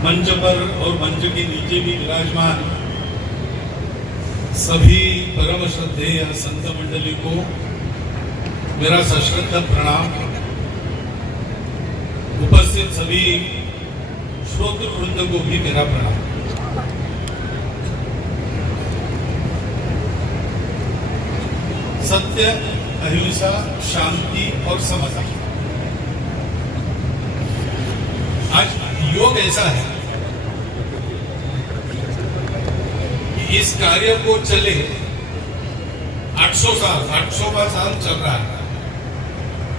मंच पर और मंच के नीचे भी विराजमान सभी परम श्रद्धेय संत मंडली को मेरा सश्रद्ध प्रणाम। उपस्थित सभी श्रोत्र वृंद को भी मेरा प्रणाम। सत्य, अहिंसा, शांति और समता, आज योग ऐसा है कि इस कार्य को चले 800 साल चल रहा है,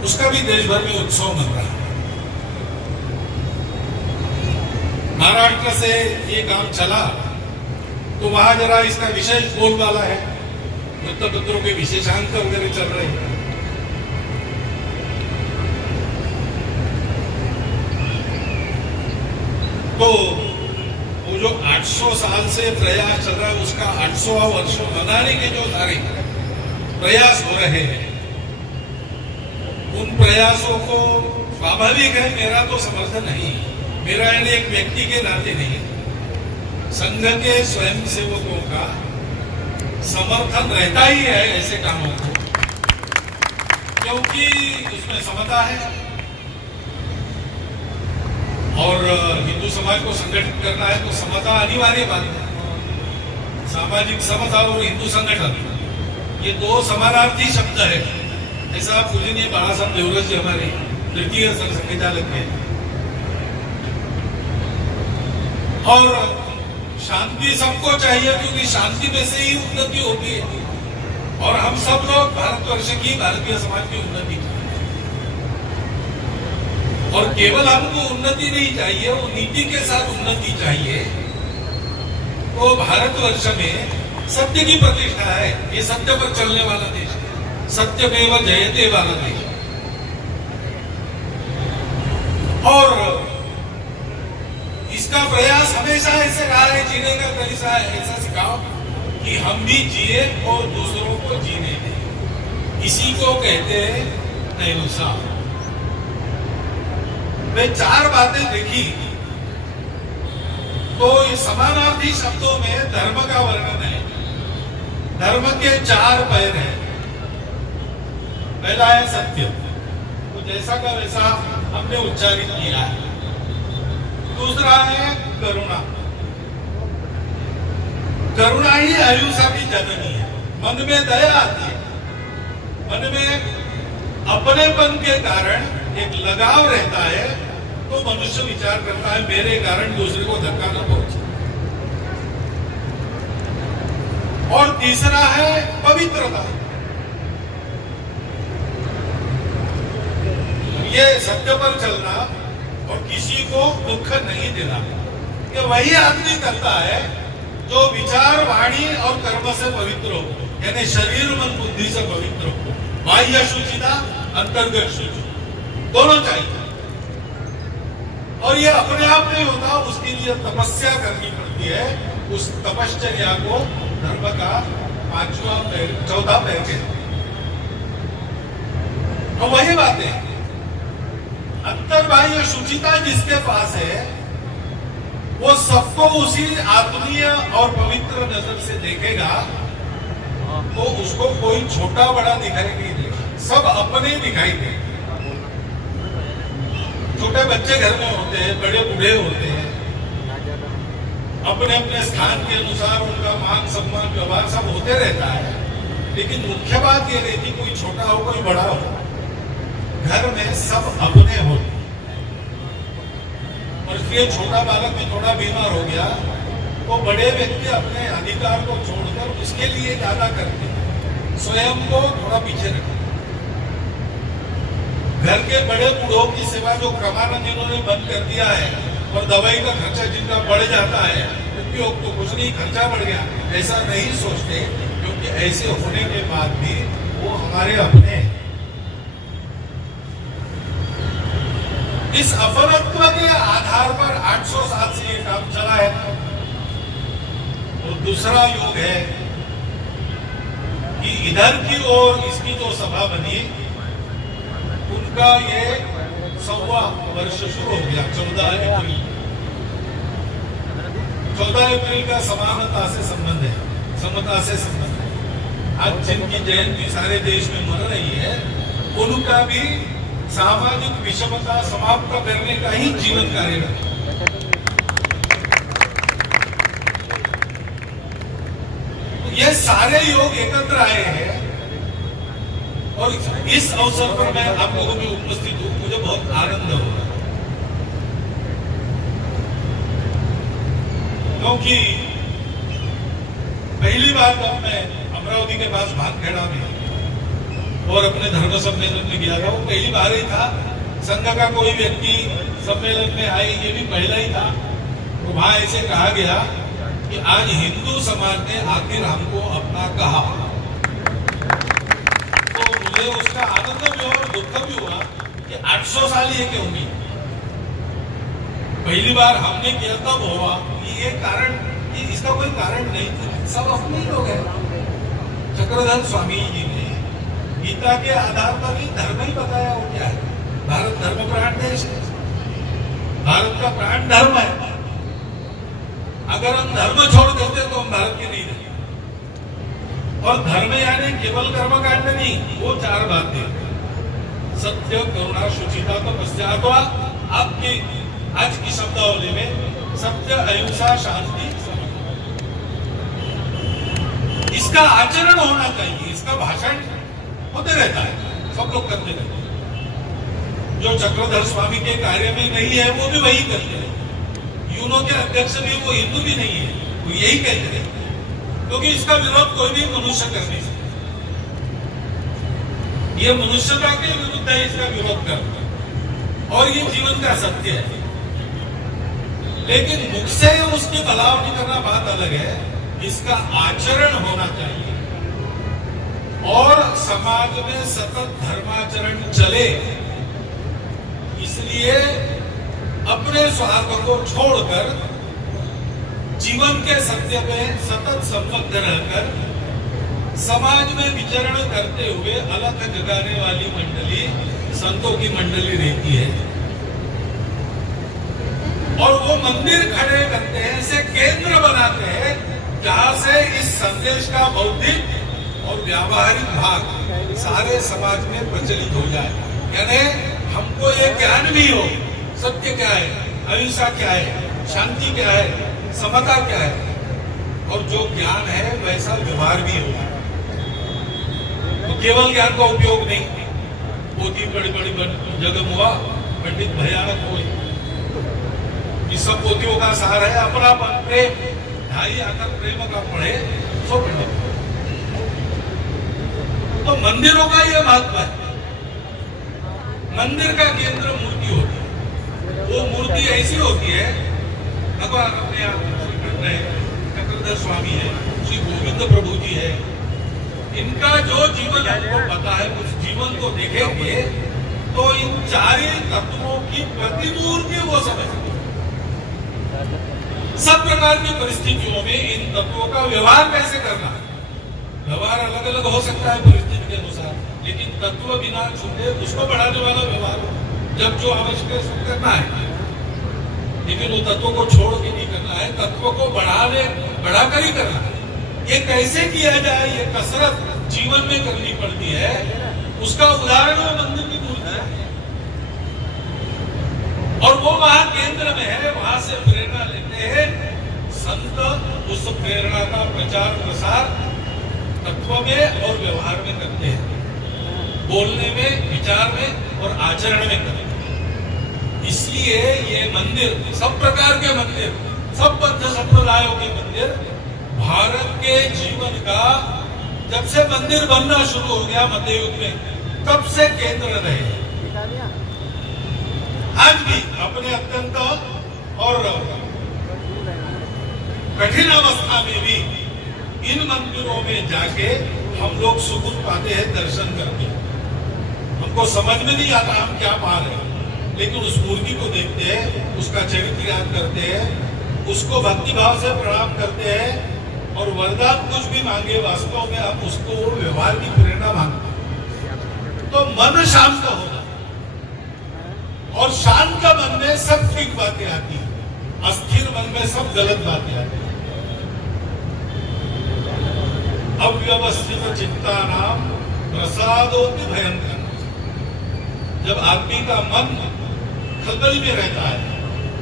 उसका भी देश भर में उत्सव मन रहा है। महाराष्ट्र से ये काम चला तो वहां जरा इसका विशेष बोलबाला है, वृत्तपत्रों के विशेषांक वगैरह चल रहे हैं। तो वो जो 800 साल से प्रयास चल रहा है, उसका 800वां वर्ष मनाने के जो सारे प्रयास हो रहे हैं, उन प्रयासों को स्वाभाविक है मेरा तो समर्थन नहीं, मेरा यानी एक व्यक्ति के नाते नहीं, संघ के स्वयंसेवकों का समर्थन रहता ही है ऐसे कामों को, क्योंकि उसमें समता है और हिंदू समाज को संगठित करना है तो समता अनिवार्य बात है। सामाजिक समता और हिंदू संगठन ये दो समानार्थी शब्द है, ऐसा पूजनीय बाला साहब देवरस जी हमारे तृतीय संचालक है। और शांति सबको चाहिए, क्योंकि शांति में से ही उन्नति होती है और हम सब लोग भारतवर्ष की, भारतीय समाज की उन्नति चाहिए। और केवल हमको उन्नति नहीं चाहिए, वो नीति के साथ उन्नति चाहिए। तो भारतवर्ष में सत्य की प्रतिष्ठा है, ये सत्य पर चलने वाला देश है, सत्यमेव जयते वाला देश। और इसका प्रयास हमेशा ऐसे रहा है, जीने का तरीका ऐसा सिखाओ कि हम भी जिए और दूसरों को जीने दें, इसी को कहते हैं अहिंसा। वे चार बातें देखी तो ये समानार्थी शब्दों में धर्म का वर्णन है। धर्म के चार पैर हैं। पहला है सत्य, तो जैसा का वैसा हमने उच्चारित किया है। दूसरा है करुणा, करुणा ही अहिंसा की जननी है। मन में दया आती है, मन में अपनेपन के कारण एक लगाव रहता है, तो मनुष्य विचार करता है मेरे कारण दूसरे को धक्का न पहुंचे। और तीसरा है पवित्रता, ये सत्य पर चलना और किसी को दुख नहीं देना, ये वही आदमी करता है जो विचार, वाणी और कर्म से पवित्र हो, यानी शरीर मन बुद्धि से पवित्र हो। बाह्य शुचिता, अंतर्गत शुचि दोनों चाहिए। और ये अपने आप नहीं होता, उसके लिए तपस्या करनी पड़ती है। उस तपश्चर्या को धर्म का पांचवा पैर, चौथा पैर कहते हैं। तो वही बात है, अंतर्बाह्य शुचिता जिसके पास है वो सबको उसी आत्मीय और पवित्र नजर से देखेगा, तो उसको कोई छोटा बड़ा दिखाई नहीं देगा, सब अपने दिखाई देगा। छोटे बच्चे घर में होते हैं, बड़े बूढ़े होते हैं, अपने अपने स्थान के अनुसार उनका मान सम्मान व्यवहार सब होते रहता है। लेकिन मुख्य बात ये रहती, कोई छोटा हो कोई बड़ा हो, घर में सब अपने होते। और इसलिए छोटा बालक भी थोड़ा बीमार हो गया तो बड़े व्यक्ति अपने अधिकार को छोड़कर उसके लिए ज्यादा करते हैं, स्वयं को थोड़ा पीछे रखते। घर के बड़े बूढ़ों की सेवा जो क्रमांकन जिन्होंने बंद कर दिया है, और दवाई का खर्चा जिनका बढ़ जाता है, उपयोग तो कुछ नहीं, खर्चा बढ़ गया, ऐसा नहीं सोचते, क्योंकि ऐसे होने के बाद भी वो हमारे अपने। इस अपनत्व के आधार पर 800 साल से ये काम चला है। और दूसरा योग है कि इधर की ओर इसकी जो सभा बनी, उनका ये 1.25 वर्ष शुरू हो गया, 14 अप्रैल। अप्रैल का समानता से संबंध है, समता से संबंध है। आज जिनकी जयंती सारे देश में मना रही है, उनका भी सामाजिक विषमता समाप्त करने का ही जीवन कार्य है। ये सारे योग एकत्र आए हैं और इस अवसर पर मैं आप लोगों में उपस्थित हूं, मुझे बहुत आनंद हो रहा है, क्योंकि पहली बार जब मैं अमरावती के पास भातखेड़ा में और अपने धर्म सम्मेलन में गया था, वो पहली बार ही था। संघ का कोई व्यक्ति सम्मेलन में आए, ये भी पहला ही था। तो वहां ऐसे कहा गया कि आज हिंदू समाज ने आखिर हमको अपना कहा। तो मुझे उसका आनंद भी हुआ और दुख भी हुआ कि 800 साल ये क्यों नहीं, पहली बार हमने किया तब हुआ। ये कारण, इसका कोई कारण नहीं था, सब अपने ही लोग हैं। चक्रधर स्वामी जी ने गीता के आधार पर ही धर्म ही बताया हो क्या है। भारत धर्म प्राण देश है, भारत का प्राण धर्म है। अगर हम धर्म छोड़ देते तो हम भारत के नहीं रहते। और धर्म यानी केवल कर्मकांड नहीं, वो 4 बातें: सत्य, करुणा, शुचिता, तपस्या। तो आपकी आज की शब्दावली में सत्य, अहिंसा, शांति, इसका आचरण होना चाहिए। इसका भाषण होते रहता है, सब लोग करते रहते हैं। जो चक्रधर स्वामी के कार्य में नहीं है वो भी वही करते हैं। यूनो के अध्यक्ष भी वो हिंदू भी नहीं है, वो यही कहते हैं, क्योंकि इसका विरोध कोई भी मनुष्य कर नहीं सकता। ये मनुष्यता के विरुद्ध है, इसका विरोध करना, और ये जीवन का सत्य है। लेकिन मुख से उसकी भलावनी करना बात अलग है, इसका आचरण होना चाहिए। और समाज में सतत धर्माचरण चले, इसलिए अपने स्वार्थ को छोड़कर जीवन के सत्य में सतत संबद्ध रहकर समाज में विचरण करते हुए अलग जगाने वाली मंडली संतों की मंडली रहती है। और वो मंदिर खड़े करते हैं, इसे केंद्र बनाते हैं, जहां से इस संदेश का बौद्धिक और व्यावहारिक भाग सारे समाज में प्रचलित हो जाए। यानी हमको ये ज्ञान भी हो, सत्य क्या है, अहिंसा क्या है, शांति क्या है, समता क्या है, और जो ज्ञान है वैसा व्यवहार भी हो। तो केवल ज्ञान का उपयोग नहीं, पोथी बड़ी बड़ी जगह हुआ पंडित भयानक हो, इस सब पोथियों का सार है अपना प्रेम, ढाई आकर प्रेम का पढ़े सो पंडित। तो मंदिरों का यह महत्व है। मंदिर का केंद्र मूर्ति होती है, वो मूर्ति ऐसी होती है, भगवान अपने आप श्री कृष्ण है, चक्रधर स्वामी है, श्री गोविंद प्रभु जी है, इनका जो जीवन हमको पता है, उस जीवन को देखेंगे तो इन 4 तत्वों की प्रतिमूर्ति वो समझते। सब प्रकार की परिस्थितियों में इन तत्वों का व्यवहार कैसे करना है। व्यवहार अलग अलग हो सकता है परिस्थिति के अनुसार, लेकिन तत्व बिना छूटे उसको बढ़ाने वाला व्यवहार जब जो आवश्यक है उसको करना है, लेकिन वो तत्व को छोड़ के नहीं करना है, तत्व को बढ़ाकर ही करना है। ये कैसे किया जाए, ये कसरत जीवन में करनी पड़ती है। उसका उदाहरण वो मंदिर की मूर्ति है, और वो वहां केंद्र में है, वहां से प्रेरणा लेते हैं संत। उस प्रेरणा का प्रचार प्रसार तत्व में और व्यवहार में करते हैं, बोलने में, विचार में और आचरण में करते हैं। इसलिए ये मंदिर, सब प्रकार के मंदिर, सब बद्ध संप्रदायों के मंदिर, भारत के जीवन का जब से मंदिर बनना शुरू हो गया मध्ययुग में, तब से केंद्र रहे। आज भी अपने अत्यंत और कठिन अवस्था में भी इन मंदिरों में जाके हम लोग सुकून पाते हैं, दर्शन करके। हमको समझ में नहीं आता हम क्या पा रहे हैं, लेकिन उस मूर्ति को देखते हैं, उसका चरित्र याद करते हैं, उसको भक्ति भाव से प्रणाम करते हैं, और वरदान कुछ भी मांगे वास्तव में हम उसको व्यवहार की प्रेरणा मांगते हैं, तो मन शांत होगा। और शांत मन में सब ठीक बातें आती है, अस्थिर मन में सब गलत बातें आती है। अव्यवस्थित चित्ता नाम प्रसादोपि भयंकर। जब आदमी का मन खलबल में रहता है,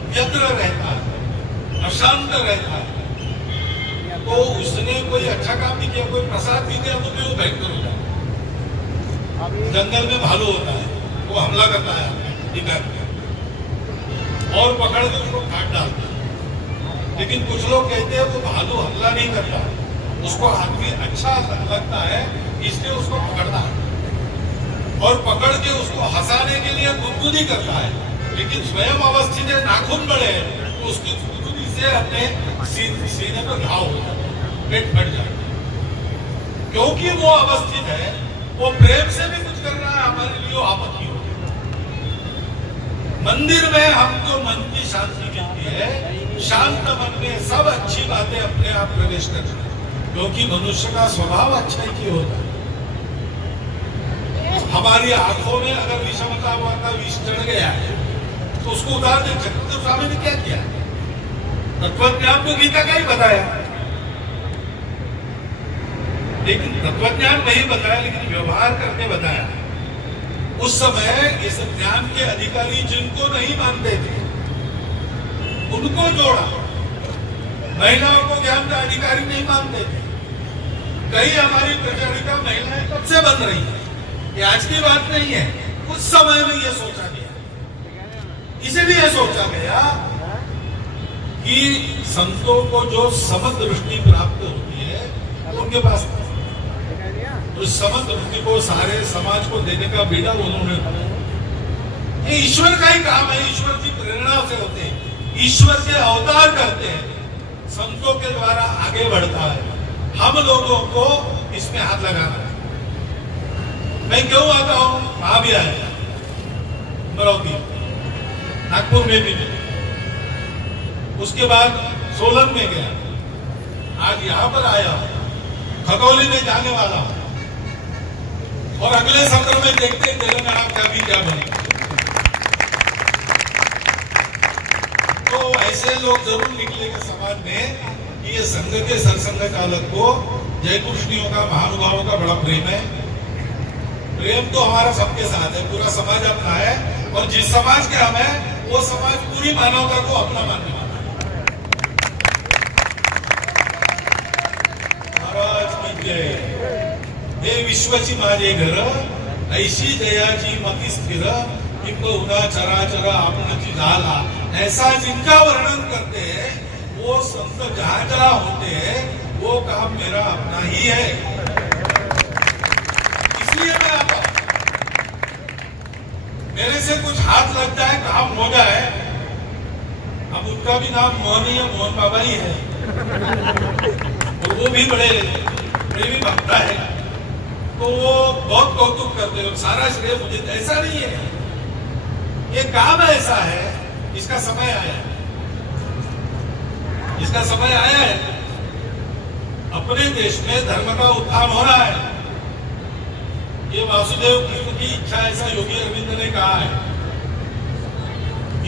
व्यग्र रहता है, अशांत रहता है, तो उसने कोई अच्छा काम नहीं किया, कोई प्रसाद भी दिया तो भी वो भयंकर हो जाए। जंगल में भालू होता है, वो हमला करता है शिकार और पकड़ के उसको काट डालता है। लेकिन कुछ लोग कहते हैं वो भालू हमला नहीं करता, उसको आदमी अच्छा लगता है इसलिए उसको पकड़ता है और पकड़ के उसको हंसाने के लिए गुदगुदी करता है। लेकिन स्वयं अवस्थित है, नाखून बड़े हैं, तो उसकी गुदगुदी से अपने सीने पर घाव हो जाता है, पेट फट जाता है। क्योंकि वो अवस्थित है, वो प्रेम से भी कुछ कर रहा है, हमारे लिए आपत्ति हो। मंदिर में हमको मन की शांति मिलती है, शांत मन में सब अच्छी बातें अपने आप प्रवेश करती है, क्योंकि मनुष्य का स्वभाव अच्छा ही होता है। हमारी आंखों में अगर विषमता का विष चढ़ गया है तो उसको उतार दे। चक्रवर्ती स्वामी ने क्या किया? तत्वज्ञान तो गीता का ही बताया, लेकिन तत्वज्ञान नहीं बताया, लेकिन व्यवहार करके बताया। उस समय इस ज्ञान के अधिकारी जिनको नहीं मानते थे उनको जोड़ा, महिलाओं को ज्ञान का अधिकारी नहीं मानते थे। कई हमारी प्रचारिका महिलाएं कब से बन रही है, ये आज की बात नहीं है, उस समय में ये सोचा गया। इसीलिए सोचा गया कि संतों को जो समदृष्टि प्राप्त होती है उनके पास उस समदृष्टि को सारे समाज को देने का बीड़ा उन्होंने, ये ईश्वर का ही काम है, ईश्वर की प्रेरणा से होते हैं, ईश्वर से अवतार करते हैं, संतों के द्वारा आगे बढ़ता है। हम लोगों को इसमें हाथ लगाना है। मैं क्यों आता हूं? वहां भी आया, अमरावती, नागपुर में भी, उसके बाद सोलन में गया, आज यहां पर आया, खगौली में जाने वाला हूं और अगले सत्र में देखते हैं तेलंगाना का भी क्या बने। तो ऐसे लोग जरूर निकलेंगे समाज में कि ये संघ के सरसंघ चालक को जय कृष्णियों का, महानुभावों का बड़ा प्रेम है। प्रेम तो हमारा सबके साथ है, पूरा समाज अपना है, और जिस समाज के हम हैं वो समाज पूरी मानवता को अपना मानने वाला है। महाराज की जय। हे विश्वची माझे घर, ऐशी जयाची मती स्थिर, किंबहुना चराचर आपणची झाला। ऐसा जिनका वर्णन करते हैं वो संत जहां जहां होते हैं, वो काम मेरा अपना ही है, इसलिए मैं आता हूं। मेरे से कुछ हाथ लग जाए, काम हो जाए। अब उनका भी नाम मोहन ही है, मोहन बाबा ही है, और वो भी बड़े प्रेमी भक्त है, तो वो बहुत कौतुक करते हैं, सारा श्रेय मुझे। ऐसा नहीं है, ये काम ऐसा है, इसका समय आया है, इसका समय आया है। अपने देश में धर्म का उत्थान हो रहा है, ये वासुदेव कृष्ण की इच्छा, ऐसा योगी अरविंद ने कहा है।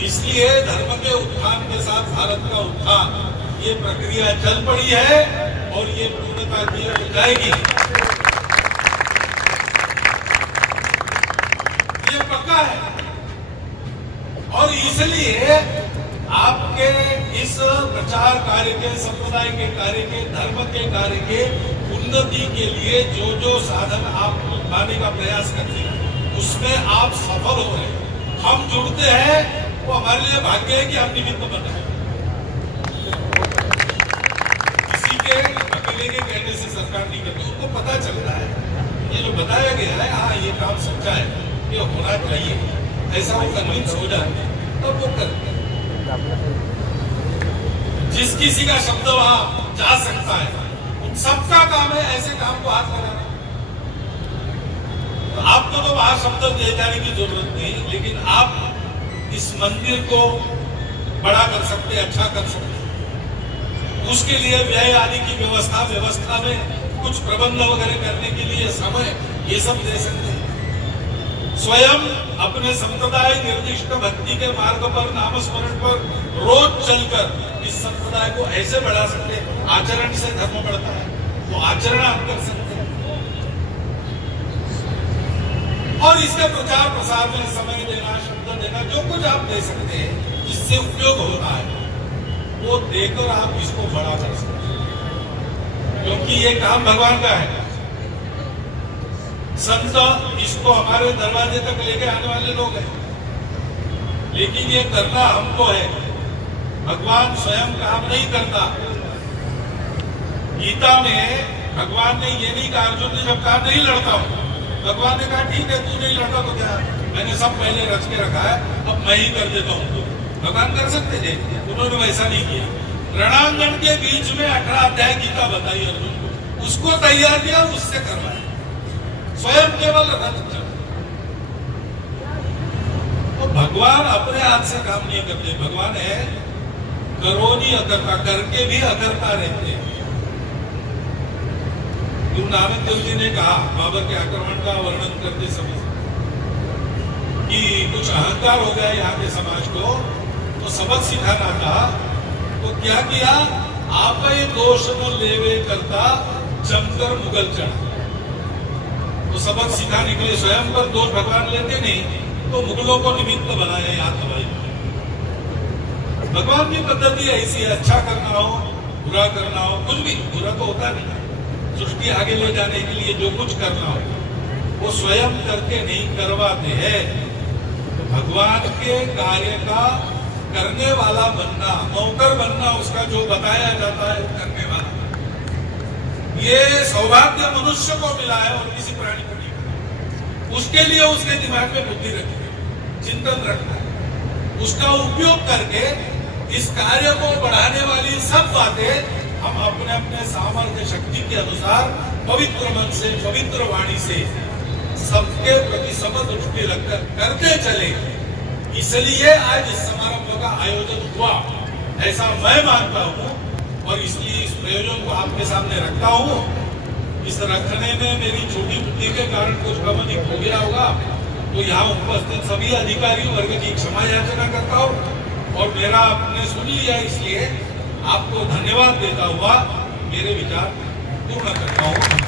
इसलिए धर्म के उत्थान के साथ भारत का उत्थान, ये प्रक्रिया चल पड़ी है और ये पूर्णता की हो जाएगी, ये पक्का है। और इसलिए आपके इस प्रचार कार्य के, संप्रदाय के कार्य के, धर्म के कार्य के उन्नति के लिए जो जो साधन आप पाने का प्रयास करते हैं उसमें आप सफल हो रहे हैं। हम जुड़ते हैं, वो हमारे लिए भाग्य है कि हम निमित्त बने। किसी के अकेले के कहने से सरकार नहीं करती, उनको पता चलता है, ये जो बताया गया है, हाँ ये काम सच्चा है, ये होना चाहिए, ऐसा वो कन्विंस हो जाते हैं, तब वो करते हैं। जिस किसी का शब्द वहां जा सकता है, उन सबका काम है ऐसे काम को हाथ लगाना। तो आपको तो वहां शब्द दे जाने की जरूरत नहीं, लेकिन आप इस मंदिर को बड़ा कर सकते, अच्छा कर सकते। उसके लिए व्यय आदि की व्यवस्था में कुछ प्रबंध वगैरह करने के लिए समय, ये सब दे सकते हैं। स्वयं अपने संप्रदाय निर्दिष्ट भक्ति के मार्ग पर, नामस्मरण पर रोज चलकर इस संप्रदाय को ऐसे बढ़ा सकते। आचरण से धर्म बढ़ता है, वो आचरण आप कर सकते हैं। और इसके प्रचार प्रसार में समय देना, शब्द देना, जो कुछ आप दे सकते हैं जिससे उपयोग होता है वो देकर आप इसको बड़ा कर सकते हैं, क्योंकि ये काम भगवान का है। संत इसको हमारे दरवाजे तक लेके आने वाले लोग हैं, लेकिन ये करना हमको है। भगवान स्वयं काम नहीं करता। गीता में भगवान ने ये नहीं कहा अर्जुन ने जब कहा नहीं लड़ता हूं, भगवान ने कहा ठीक है तू नहीं लड़ता तो क्या, मैंने सब पहले रच के रखा है, अब मैं ही कर देता हूं। भगवान कर सकते थे, उन्होंने वैसा नहीं किया। रणांगण के बीच में 18 अध्याय गीता बताई अर्जुन को, उसको तैयार किया, उससे करवाया। स्वयं केवल रथ चल। तो भगवान अपने हाथ से काम नहीं करते। भगवान है करो नहीं अकर्ता, करके भी अकर्ता रहते हैं। गुरु नानक देव जी ने कहा बाबर के आक्रमण का वर्णन करते समय कि कुछ अहंकार हो गया यहाँ के समाज को, तो सबक सिखाना था। तो क्या किया, आप ये दोष न लेवे करता जमकर मुगल चढ़ा। तो सबक सिखाने के लिए स्वयं पर दोष भगवान लेते नहीं, तो मुगलों को निमित्त बनाया याद हवाई। भगवान की पद्धति ऐसी है, अच्छा करना हो, बुरा करना हो, कुछ भी बुरा तो होता नहीं। सृष्टि आगे ले जाने के लिए जो कुछ करना हो वो स्वयं करके नहीं करवाते हैं। तो भगवान के कार्य का करने वाला बनना, नौकर बनना, उसका जो बताया जाता है करने वाला, ये सौभाग्य मनुष्य को मिला है और किसी प्राणी को नहीं मिला। उसके लिए उसके दिमाग में बुद्धि रखनी है, चिंतन रखना है, उसका उपयोग करके इस कार्य को बढ़ाने वाली सब बातें हम अपने अपने सामर्थ्य शक्ति के अनुसार पवित्र मन से, पवित्र वाणी से सबके प्रति समदृष्टि रखकर करते चले। इसलिए आज इस समारोह का आयोजन हुआ, ऐसा मैं मानता हूँ, और इसलिए इस प्रयोजन को आपके सामने रखता हूँ। इस रखने में मेरी छोटी बुद्धि के कारण कुछ गमनिक हो गया होगा, तो यहाँ उपस्थित सभी अधिकारी वर्ग की क्षमा याचना करता हूँ, और मेरा आपने सुन लिया इसलिए आपको धन्यवाद देता हुआ मेरे विचार पूर्ण करता हूँ।